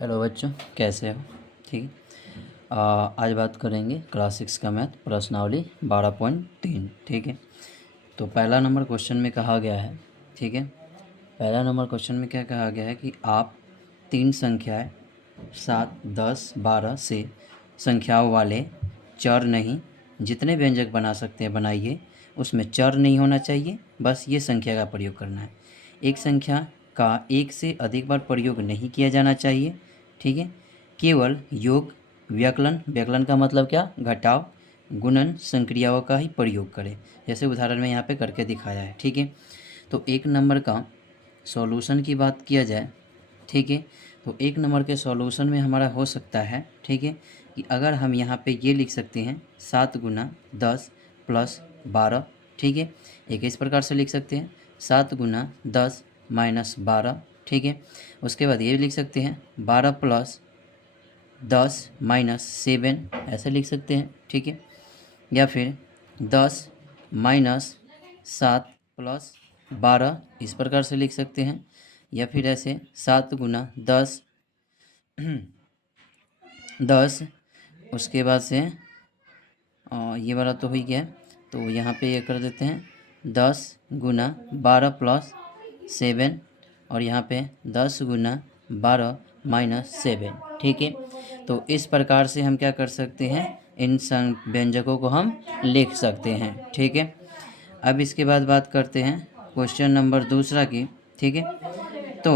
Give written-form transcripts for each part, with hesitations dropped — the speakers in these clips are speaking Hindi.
हेलो बच्चों, कैसे हो? ठीक है। आज बात करेंगे क्लास 6 का मैथ प्रश्नावली 12.3। ठीक है। तो पहला नंबर क्वेश्चन में कहा गया है, ठीक है, पहला नंबर क्वेश्चन में क्या कहा गया है कि आप तीन संख्याएं 7, 10, 12 से संख्याओं वाले चर नहीं, जितने व्यंजक बना सकते हैं बनाइए, उसमें चर नहीं होना चाहिए, बस ये संख्या का प्रयोग करना है। एक संख्या का एक से अधिक बार प्रयोग नहीं किया जाना चाहिए। ठीक है। केवल योग, व्यकलन, व्यकलन का मतलब क्या, घटाव, गुणन, संक्रियाओं का ही प्रयोग करें, जैसे उदाहरण में यहाँ पे करके दिखाया है। ठीक है। तो एक नंबर का सॉल्यूशन की बात किया जाए, ठीक है, तो एक नंबर के सॉल्यूशन में हमारा हो सकता है, ठीक है, कि अगर हम यहाँ पे ये लिख सकते हैं 7 गुना 10 प्लस 12। ठीक है। एक इस प्रकार से लिख सकते हैं 7 गुना 10 माइनस 12। ठीक है। उसके बाद ये लिख सकते हैं 12 प्लस 10 माइनस 7, ऐसे लिख सकते हैं। ठीक है। या फिर 10 माइनस 7 प्लस 12, इस प्रकार से लिख सकते हैं। या फिर ऐसे 7 गुना 10 10, उसके बाद से ये वाला तो हो ही गया, तो यहाँ पे ये कर देते हैं 10 गुना 12 प्लस 7, और यहाँ पे 10 गुना 12 माइनस 7। ठीक है। तो इस प्रकार से हम क्या कर सकते हैं, इन व्यंजकों को हम लिख सकते हैं। ठीक है। अब इसके बाद बात करते हैं क्वेश्चन नंबर दूसरा की। ठीक है। तो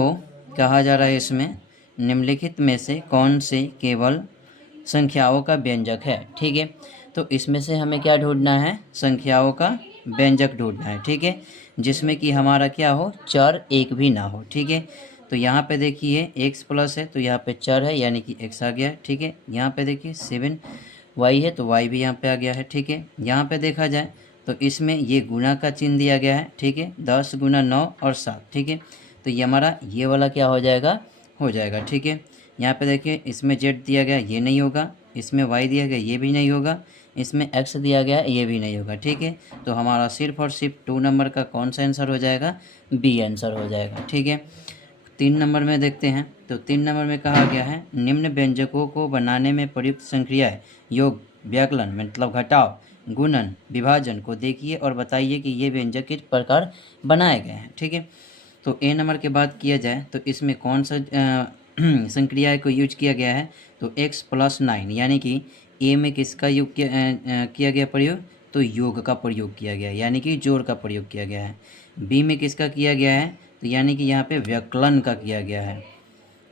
कहा जा रहा है इसमें निम्नलिखित में से कौन से केवल संख्याओं का व्यंजक है। ठीक है। तो इसमें से हमें क्या ढूंढना है, संख्याओं का व्यंजक ढूंढना है। ठीक है। जिसमें कि हमारा क्या हो, चर एक भी ना हो। ठीक है। तो यहाँ पे देखिए x प्लस है, तो यहाँ पे चर है यानी कि x आ गया है। ठीक है। यहाँ पे देखिए 7y है, तो y भी यहाँ पे आ गया है। ठीक है। यहाँ पे देखा जाए तो इसमें ये गुना का चिन्ह दिया गया है। ठीक है। 10 गुना 9 और 7। ठीक है। तो ये हमारा ये वाला क्या हो जाएगा, हो जाएगा। ठीक है। यहाँ पे देखिए इसमें z दिया गया, ये नहीं होगा, इसमें y दिया गया, ये भी नहीं होगा, इसमें x दिया गया, ये भी नहीं होगा। ठीक है। तो हमारा सिर्फ और सिर्फ 2 नंबर का कौन सा आंसर हो जाएगा, बी आंसर हो जाएगा। ठीक है। 3 नंबर में देखते हैं, तो 3 नंबर में कहा गया है निम्न व्यंजकों को बनाने में प्रयुक्त संक्रियाएं योग, व्याकलन मतलब घटाव, गुणन, विभाजन को देखिए और बताइए कि ये व्यंजक किस प्रकार बनाए गए हैं। ठीक है। तो ए नंबर की बात किया जाए तो इसमें कौन सा संक्रिया को यूज किया गया है, तो x प्लस 9, यानी कि ए में किसका योग किया गया प्रयोग, तो योग का प्रयोग किया गया है, यानी कि जोड़ का प्रयोग किया गया है। बी में किसका किया गया है, तो यानी कि यहाँ पे व्यकलन का किया गया है,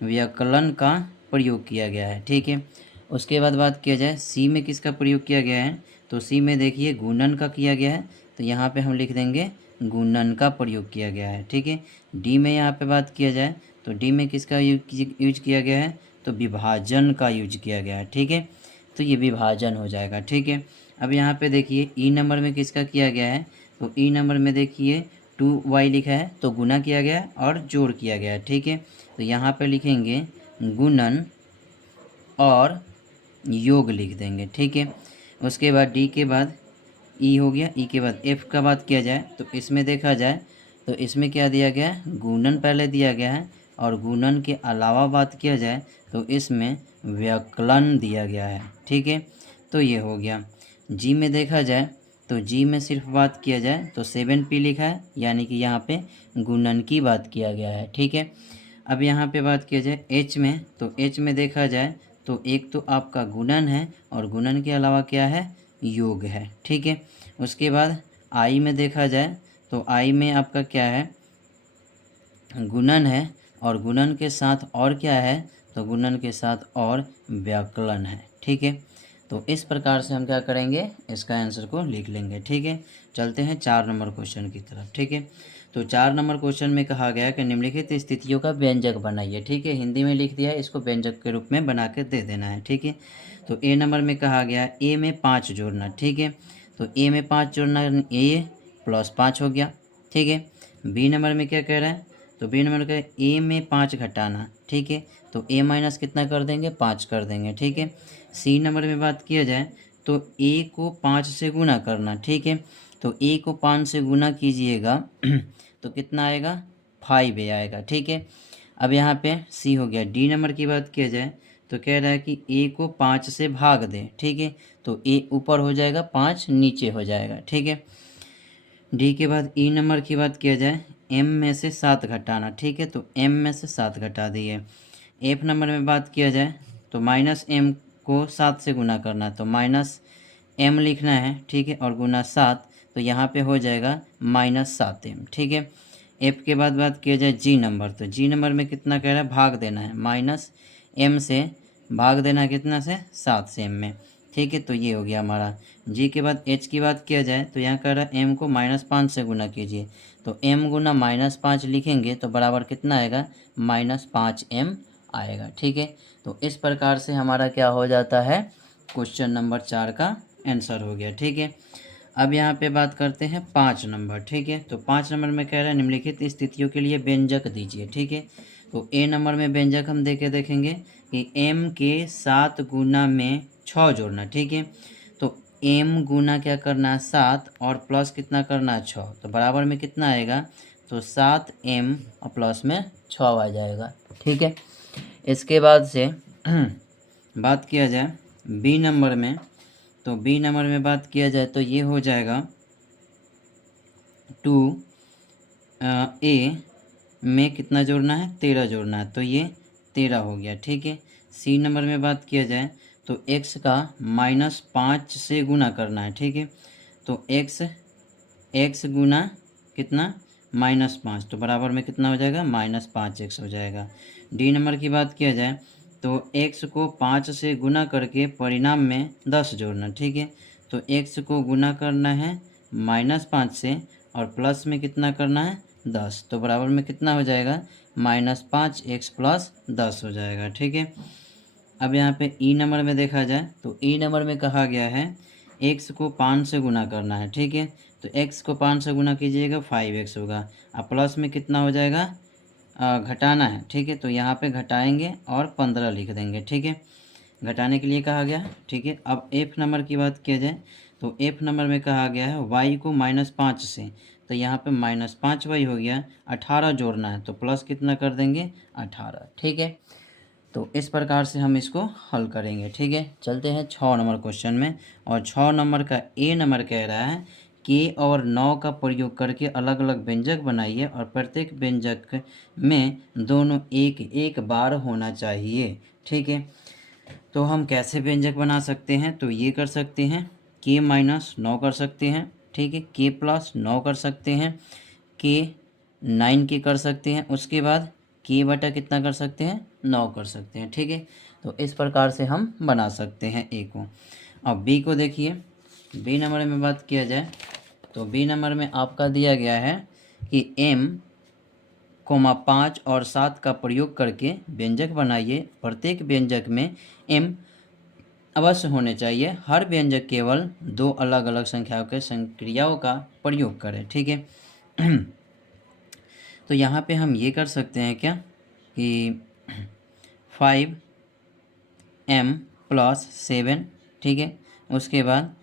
व्यकलन का प्रयोग किया गया है। ठीक है। उसके बाद बात किया जाए सी में किसका प्रयोग किया गया है, तो सी में देखिए गुणन का किया गया है, तो यहाँ पे हम लिख देंगे गुणन का प्रयोग किया गया है। ठीक है। डी में यहाँ पे बात किया जाए तो डी में किसका यूज किया गया है, तो विभाजन का यूज किया गया है। ठीक है। तो ये विभाजन हो जाएगा। ठीक है। अब यहाँ पे देखिए ई नंबर में किसका किया गया है, तो ई नंबर में देखिए 2y लिखा है, तो गुना किया गया है और जोड़ किया गया है। ठीक है। तो यहाँ पे लिखेंगे गुणन और योग लिख देंगे। ठीक है। उसके बाद डी के बाद ई हो गया, ई के बाद एफ का बात किया जाए तो इसमें देखा जाए तो इसमें क्या दिया गया है, गुणन पहले दिया गया है, और गुणन के अलावा बात किया जाए तो इसमें व्यकलन दिया गया है। ठीक है। तो ये हो गया। जी में देखा जाए तो जी में सिर्फ बात किया जाए तो 7p लिखा है, यानी कि यहाँ पे गुणन की बात किया गया है। ठीक है। अब यहाँ पे बात किया जाए एच में, तो एच में देखा जाए तो एक तो आपका गुणन है और गुणन के अलावा क्या है, योग है। ठीक है। उसके बाद आई में देखा जाए तो आई में आपका क्या है, गुणन है, और गुणन के साथ और क्या है, तो गुणन के साथ और व्याकलन है। ठीक है। तो इस प्रकार से हम क्या करेंगे, इसका आंसर को लिख लेंगे। ठीक है। चलते हैं 4 नंबर क्वेश्चन की तरफ। ठीक है। तो 4 नंबर क्वेश्चन में कहा गया कि निम्नलिखित स्थितियों का व्यंजक बनाइए। ठीक है। हिंदी में लिख दिया है, इसको व्यंजक के रूप में बना के दे देना है। ठीक है। तो ए नंबर में कहा गया ए में 5 जोड़ना। ठीक है। तो ए में 5 जोड़ना, ए प्लस 5 हो गया। ठीक है। बी नंबर में क्या कह रहा है, तो बी नंबर का ए में 5 घटाना। ठीक है। तो ए माइनस कितना कर देंगे, 5 कर देंगे। ठीक है। सी नंबर में बात किया जाए तो ए को 5 से गुना करना। ठीक है। तो ए को 5 से गुना कीजिएगा तो कितना आएगा, 5 ए आएगा। ठीक है। अब यहाँ पे सी हो गया। डी नंबर की बात किया जाए तो कह रहा है कि ए को 5 से भाग दे, ठीक है। तो ए ऊपर हो जाएगा, 5 नीचे हो जाएगा, ठीक है। डी के बाद ई नंबर की बात किया जाए, एम में से 7 घटाना, ठीक है। तो एम में से 7 घटा दिए। एफ नंबर में बात किया जाए तो माइनस एम को 7 से गुना करना है, तो माइनस एम लिखना है, ठीक है, और गुना 7, तो यहाँ पे हो जाएगा -7m, ठीक है। एफ के बाद बात किया जाए जी नंबर, तो जी नंबर में कितना कह रहा है, भाग देना है, -m से भाग देना है कितना से, 7 से m में, ठीक है। तो ये हो गया हमारा। जी के बाद एच की बात किया जाए तो यहाँ कह रहा है m को -5 से गुना कीजिए, तो m गुना -5 लिखेंगे तो बराबर कितना आएगा, -5m आएगा, ठीक है। तो इस प्रकार से हमारा क्या हो जाता है, क्वेश्चन नंबर 4 का आंसर हो गया, ठीक है। अब यहाँ पे बात करते हैं 5 नंबर, ठीक है। तो 5 नंबर में कह रहा है निम्नलिखित स्थितियों के लिए व्यंजक दीजिए, ठीक है। तो ए नंबर में व्यंजक हम देखेंगे कि m के 7 गुना में 6 जोड़ना, ठीक है। तो m गुना क्या करना है, 7, और प्लस कितना करना है, 6, तो बराबर में कितना आएगा, तो 7m और प्लस में 6 आ जाएगा, ठीक है। इसके बाद से बात किया जाए बी नंबर में, तो बी नंबर में बात किया जाए तो ये हो जाएगा 2a में कितना जोड़ना है, 13 जोड़ना है, तो ये 13 हो गया, ठीक है। सी नंबर में बात किया जाए तो x का -5 से गुना करना है, ठीक है। तो x गुना कितना, -5, तो बराबर में कितना हो जाएगा, -5x हो जाएगा। डी नंबर की बात किया जाए तो x को 5 से गुना करके परिणाम में 10 जोड़ना, ठीक है। तो x को गुना करना है -5 से, और प्लस में कितना करना है, 10, तो बराबर में कितना हो जाएगा, -5x + 10 हो जाएगा, ठीक है। अब यहाँ पे ई नंबर में देखा जाए तो ई नंबर में कहा गया है x को 5 से गुना करना है, ठीक है। तो x को 5 से गुना कीजिएगा 5x होगा, अब प्लस में कितना हो जाएगा, घटाना है, ठीक है। तो यहाँ पे घटाएंगे और 15 लिख देंगे, ठीक है, घटाने के लिए कहा गया, ठीक है। अब एफ नंबर की बात किया जाए तो एफ नंबर में कहा गया है y को -5 से, तो यहाँ पे -5y हो गया, 18 जोड़ना है, तो प्लस कितना कर देंगे, 18, ठीक है। तो इस प्रकार से हम इसको हल करेंगे, ठीक है। चलते हैं 6 नंबर क्वेश्चन में, और 6 नंबर का ए नंबर कह रहा है के और 9 का प्रयोग करके अलग अलग व्यंजक बनाइए और प्रत्येक व्यंजक में दोनों एक एक बार होना चाहिए, ठीक है। तो हम कैसे व्यंजक बना सकते हैं, तो ये कर सकते हैं k - 9 कर सकते हैं, ठीक है, k + 9 कर सकते हैं, k 9 के कर सकते हैं, उसके बाद k बटा कितना कर सकते हैं, 9 कर सकते हैं, ठीक है। तो इस प्रकार से हम बना सकते हैं ए को। अब बी को देखिए, बी नंबर में बात किया जाए तो बी नंबर में आपका दिया गया है कि m, 5 और 7 का प्रयोग करके व्यंजक बनाइए, प्रत्येक व्यंजक में m अवश्य होने चाहिए, हर व्यंजक केवल 2 अलग अलग संख्याओं के संक्रियाओं का प्रयोग करें, ठीक है। तो यहाँ पे हम ये कर सकते हैं क्या कि 5m + 7, ठीक है, उसके बाद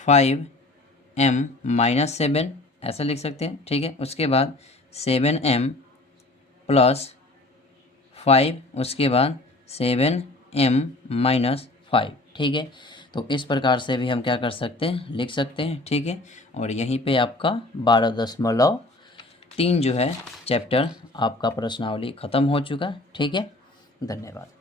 5m - 7 ऐसा लिख सकते हैं, ठीक है। उसके बाद 7m + 5, उसके बाद 7m - 5, ठीक है। तो इस प्रकार से भी हम क्या कर सकते हैं, लिख सकते हैं, ठीक है। और यहीं पे आपका 12.3 जो है चैप्टर आपका प्रश्नावली ख़त्म हो चुका, ठीक है। धन्यवाद।